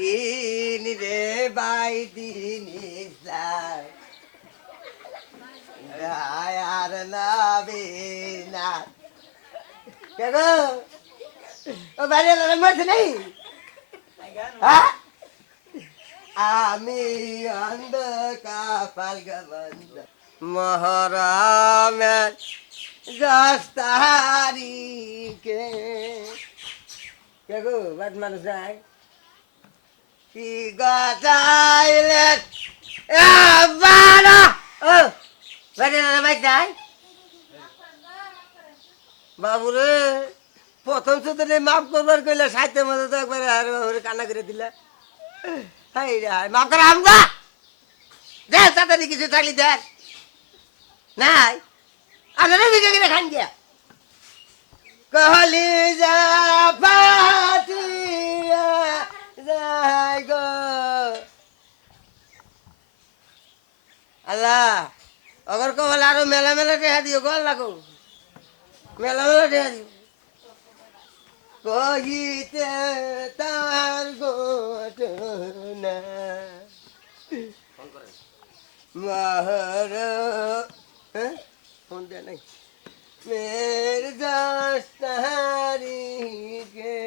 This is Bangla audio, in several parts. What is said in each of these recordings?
দিন রে বাই দিন আর নাবে না কেগো ও বাইরে মরছে নেই আমি অন্ধ কাপাল গবন্ধ মহরমের 10 তারিখে কেগো বাদ মানুষ নাই কি গাইলে বাড়া ও বাইরে বাইক নাই বাবুরে প্রথম সুতরে মাফ করবার কইলে সাহিত্যের মধ্যে তো একবারে আরে বাবুরে কান্না করে দিলা হাই রে হাই মাফ করে আমদা দে তাড়াতাড়ি কিছু থাকলি দেখ নাই আরে বিকে কিনে খান গিয়া কহলি যা পাতিয়া যাই গো আল্লাহ অগর কহল আরো মেলা মেলা রেহা দিও গো আল্লাহ গো মেলা মেলা রেহা দিও কহিতে তার ঘটনা মহর ফোন দেয় নাই মের 10 তারিখে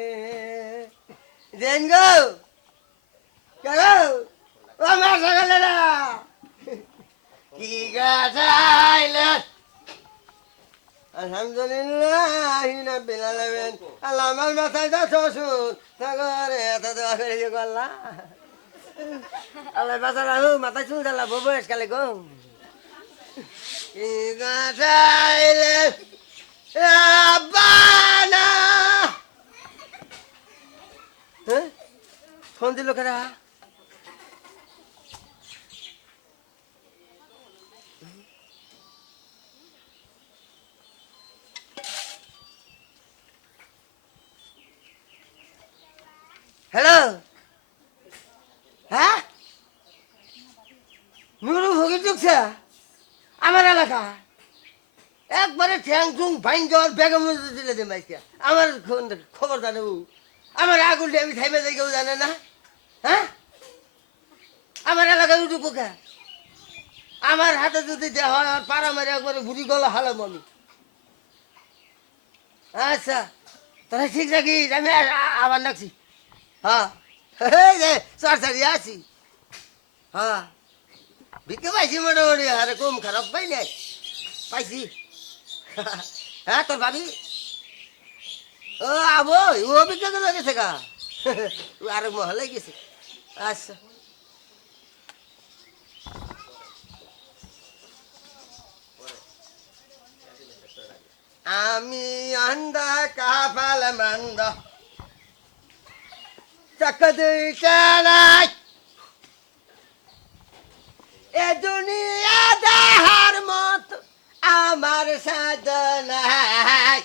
দেন গো কেগো ও মার সকালেরা কি গাছাইলে আলহামদুলিল্লাহ রাব্বিল আলামিন আল্লাহ আমার মাথায় দাও শ্বশুর সাগরে এত দোয়া করে দিও আল্লাহ আল্লাহ বাঁচা রাখো মাথায় চুল জ্বালা বয়স কালে গো কি গাছাইলে রাব্বানা হ্যাঁ ফোন দিল কেরা হ্যালো হ্যাঁ নুরু ভোগে চুকছে আমার এলাকা একবারে ঠ্যাং টুং ভাইঙ্গর বেগম দিলে দে মাইকে আমার খবর জানে আমার আগুনটা আমি থাইমে যাই কেউ জানে না হ্যাঁ আমার এলাকায় উঠু পোকা আমার হাতে যদি দেওয়া হয় আর পাড়া মারে একবারে ভুড়ি গলা হালাম আমি আচ্ছা তাহলে ঠিক রাখিস আমি আবার নাকছি হ্যাঁ সরসারি আছি হ্যাঁ বিকে পাইছি মোটামুটি আরে কম খারাপ পাই নাই পাইছি হ্যাঁ তোর ভাবি ও আবো ও বিকে গেল গেছে গা আরে মহলে গেছে আচ্ছা আমি আন্দা কাপাল মন্দ চকদুই এ দুনিয়া দেহার মত আমার সাধনাই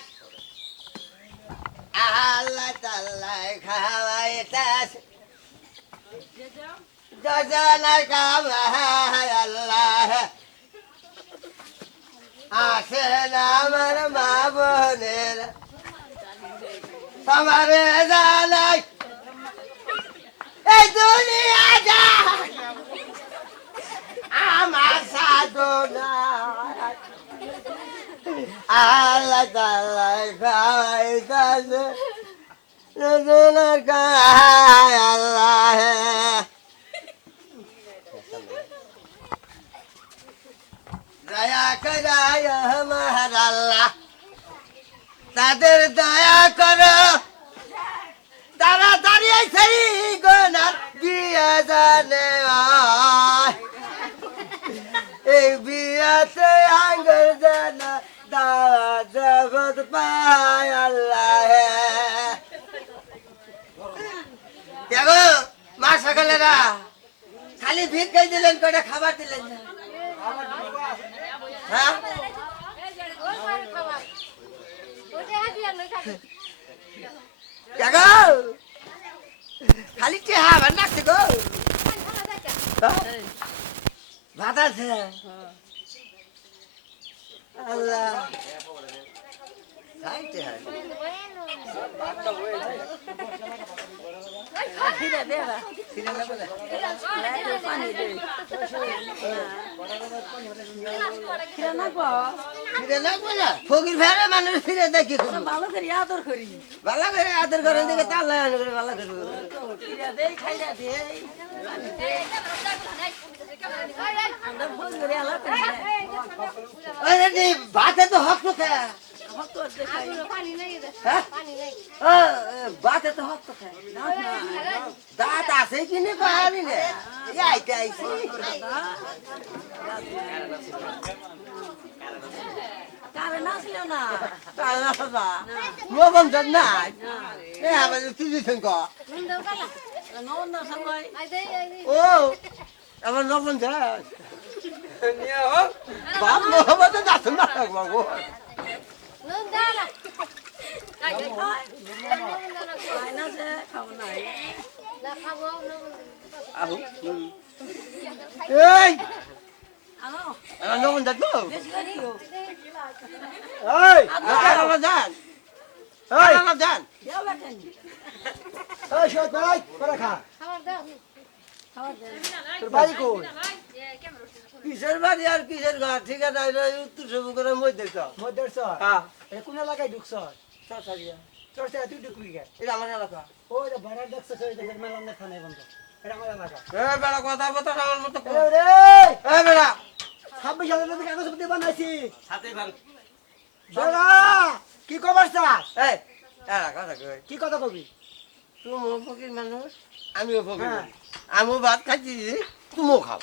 আল্লাহ তাল্লাহ খাওয়াইতাস গজনার কামাই আল্লাহ আসেন আমার মা বোনের আমারে জানাই এই দুনিয়া আমার সাধনা আল্লাহ তাআলা খাওয়াইতাছে রজনার কায় আল্লাহ দয়া করায় আমার আল্লাহ তাদের দয়া করো তাড়াতাড়ি সেই গোনার বিয়ে জানে এই বিয়াতে আঙ্গুর জানা দাওয়া জগৎ পায় আল্লাহ দেখো মা সকালেরা খালি ভিক্ষাই দিলেন কটা খাবার দিলেন না হ্যাঁ দেখো খালি চেহা আবার নাচছে গো ভাত আছে আল্লাহ খাইতে হয় খিদে দে বা খিদে লাগবে না? একটু পানি দে খিদে না গো খিদে লাগবে না? ফকির ফেরে মানুষ ফিরে দেয় কি করবো? ভালো করে আদর করি ভালো করে আদর করেন দিকে তার লাগানো করে ভালো করবো। খিদে দেই খাইয়া দে আমরা ভোজ করে আলা করে আরে রে, ভাতে তো হক তো খায়। আমার তো দেখাই হ্যাঁ? ভাতে তো হক তো খায়। দাঁত আছে কিনে পাহাড়ি না আইতে আইছি কারণ আসলেও না মোবাইল তো নাই আমার তুই দিচ্ছেন ক নবন্ধ সময় ও আমার নবন যাস বাপ মোহাম্মদ যাচ্ছেন না বাবু আয়না যে খাবো নাই আহু এই আনো আমার নবন যাচ্ছ বেশি করে দিও এই আমার যান আমার যান দেও বেটেন এই শোন ভাই করে খা খাবার দে তোর বাড়ি কই কিসের বাড়ি আর কিসের ঘর ঠিক আছে উত্তর সবু করে মই দেখছ মধ্যের সর হ্যাঁ এটা কোন এলাকায় ঢুকছ সরকারিয়া চর্চা তুই ঢুকবি গে এটা আমার এলাকা ওই যে ভাড়া দেখছ সেই দেখের মেলার না থানায় বন্ধ এটা আমার এলাকা এ বেড়া কথা বলতো আমার মতো এই রে এ বেড়া 26,000 টাকা কাগজপত্র বানাইছি সাথে ভাঙ বেড়া কি খবর চাস এই এরা কথা কই কি কথা কবি তুমিও ফকির মানুষ আমিও ফকির হ্যাঁ। মানুষ আমিও ভাত খাচ্ছি তুমিও খাও